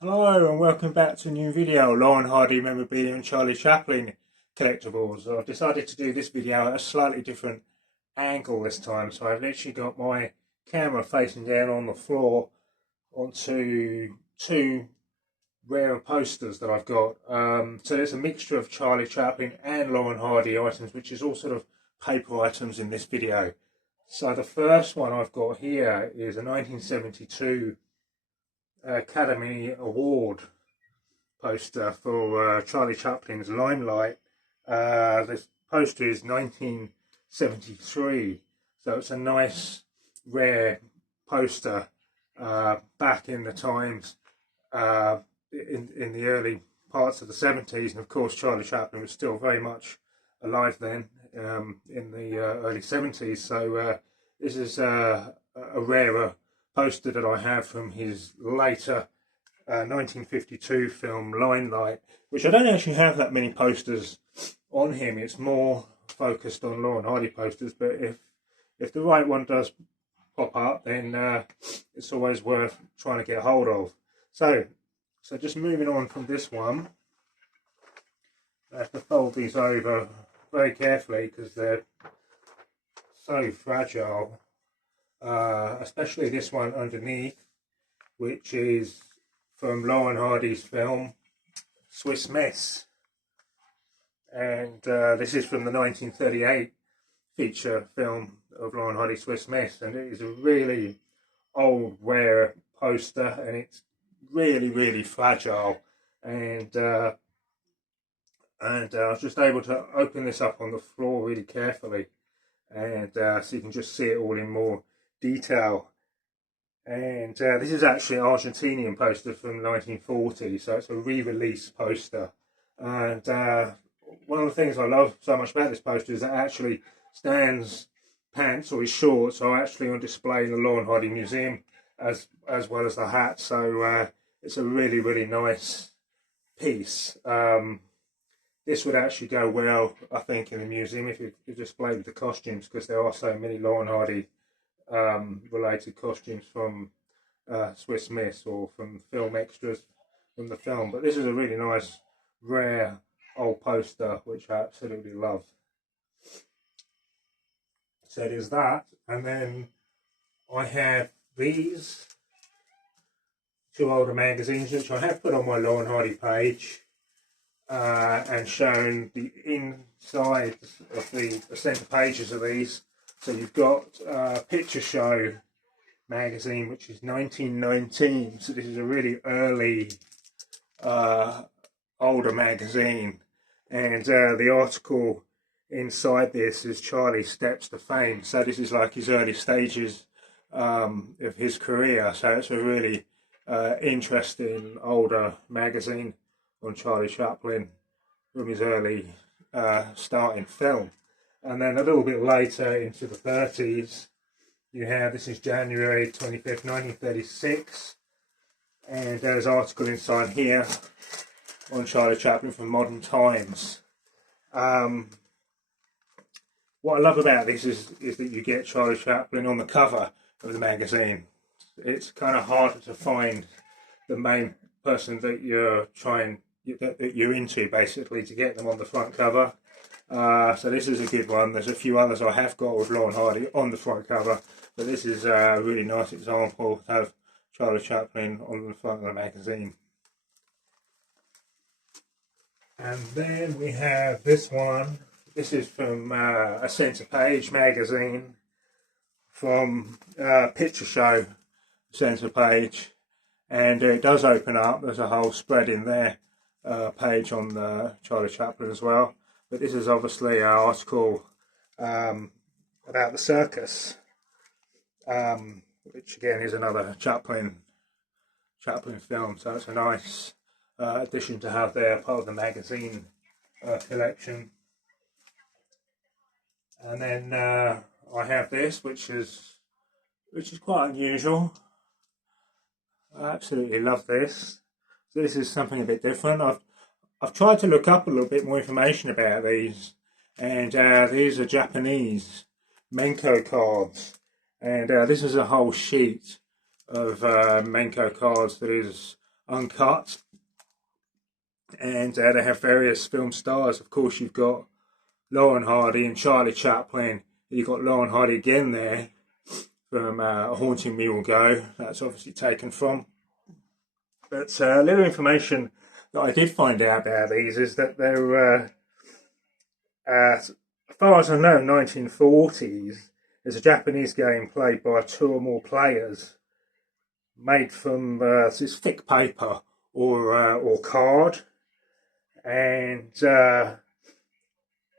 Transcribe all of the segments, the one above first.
Hello and welcome back to a new video, Laurel Hardy Memorabilia and Charlie Chaplin collectibles. I've decided to do this video at a slightly different angle this time, so I've literally got my camera facing down on the floor onto two rare posters that I've got. So there's a mixture of Charlie Chaplin and Laurel Hardy items, which is all sort of paper items in this video. So the first one I've got here is a 1972 Academy Award poster for Charlie Chaplin's Limelight. This poster is 1973, so it's a nice, rare poster back in the times, in the early parts of the 70s, and of course Charlie Chaplin was still very much alive then, in the early 70s, so this is a rarer poster that I have from his later 1952 film Limelight, which I don't actually have that many posters on him. It's more focused on Laurel Hardy posters, but if the right one does pop up, then it's always worth trying to get hold of. So just moving on from this one, I have to fold these over very carefully because they're so fragile. Especially this one underneath, which is from Laurel Hardy's film Swiss Miss, and this is from the 1938 feature film of Laurel Hardy, Swiss Miss, and it is a really old, rare poster, and it's really fragile, and I was just able to open this up on the floor really carefully, and so you can just see it all in more detail. And this is actually an Argentinian poster from 1940, so it's a re-release poster. And one of the things I love so much about this poster is that actually Stan's pants or his shorts are actually on display in the Laurel Hardy Museum as well as the hat. So it's a really nice piece. This would actually go well, I think, in the museum if you display with the costumes, because there are so many Laurel Hardy related costumes from Swiss Miss or from film extras from the film. But this is a really nice, rare old poster which I absolutely love. So there's that, and then I have these two older magazines which I have put on my Laurel Hardy page and shown the inside of the centre pages of these. So you've got Picture Show magazine, which is 1919. So this is a really early, older magazine. And the article inside this is Charlie Steps to Fame. So this is like his early stages of his career. So it's a really interesting older magazine on Charlie Chaplin from his early start in film. And then a little bit later into the 30s, you have, this is January 25th, 1936, and there's an article inside here on Charlie Chaplin from Modern Times. What I love about this is that you get Charlie Chaplin on the cover of the magazine. It's kind of harder to find the main person that you're into, basically, to get them on the front cover. So this is a good one. There's a few others I have got with Laurel Hardy on the front cover, but this is a really nice example to have Charlie Chaplin on the front of the magazine. And then we have this one. This is from a centre page magazine from Picture Show centre page, and it does open up. There's a whole spread in there page on the Charlie Chaplin as well. But this is obviously an article about the circus, which again is another Chaplin film. So it's a nice addition to have there, part of the magazine collection. And then I have this, which is quite unusual. I absolutely love this. So this is something a bit different. I've tried to look up a little bit more information about these, and these are Japanese Menko cards, and this is a whole sheet of Menko cards that is uncut. And they have various film stars. Of course, you've got Laurel Hardy and Charlie Chaplin. You've got Laurel Hardy again there from A Haunting Me Will Go. That's obviously taken from. But a little information that I did find out about these is that they're, as far as I know, 1940s. There's a Japanese game played by 2 or more players, made from this thick paper or card, and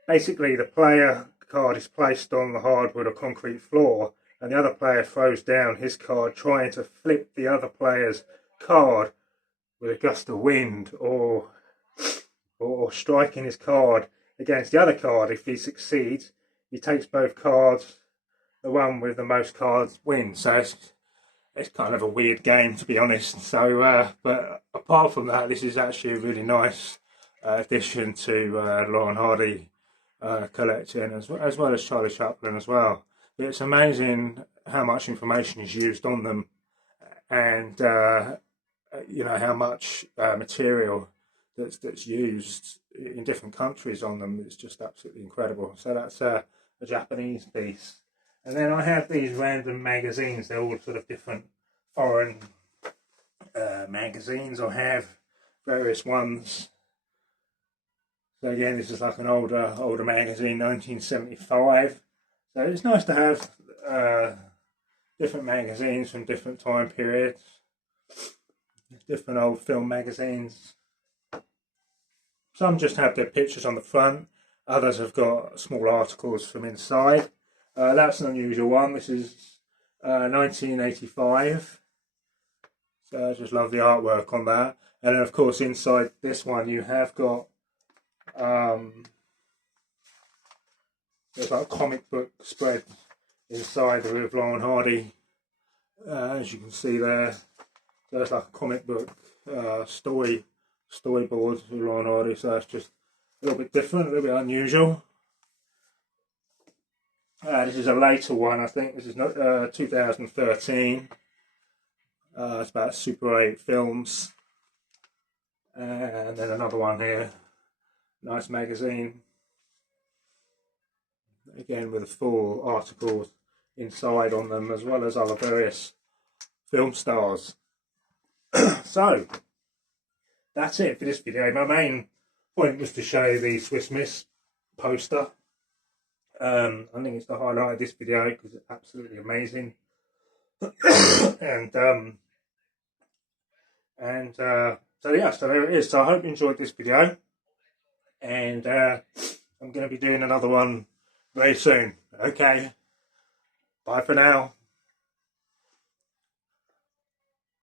basically the player card is placed on the hardwood or concrete floor, and the other player throws down his card, trying to flip the other player's card with a gust of wind, or striking his card against the other card. If he succeeds, he takes both cards. The one with the most cards wins. So it's kind of a weird game, to be honest. So, but apart from that, this is actually a really nice addition to Laurel Hardy collection, as well as Charlie Chaplin as well. It's amazing how much information is used on them, and you know how much material that's used in different countries on them. It's just absolutely incredible. So that's a Japanese piece. And then I have these random magazines. They're all sort of different foreign magazines. I have various ones. So again, this is like an older magazine, 1975. So it's nice to have different magazines from different time periods, different old film magazines. Some just have their pictures on the front. Others have got small articles from inside. That's an unusual one. This is 1985. So I just love the artwork on that. And then of course inside this one you have got there's like a comic book spread inside with Laurel Hardy, as you can see there. So it's like a comic book storyboard with Laurel Hardy. So that's just a little bit different, a little bit unusual. This is a later one, I think. This is 2013. It's about Super 8 films. And then another one here. Nice magazine. Again with a full articles inside on them, as well as other various film stars. So, that's it for this video. My main point was to show you the Swiss Miss poster. I think it's the highlight of this video because it's absolutely amazing. So yeah, so there it is. So I hope you enjoyed this video, and I'm going to be doing another one very soon. Okay, bye for now.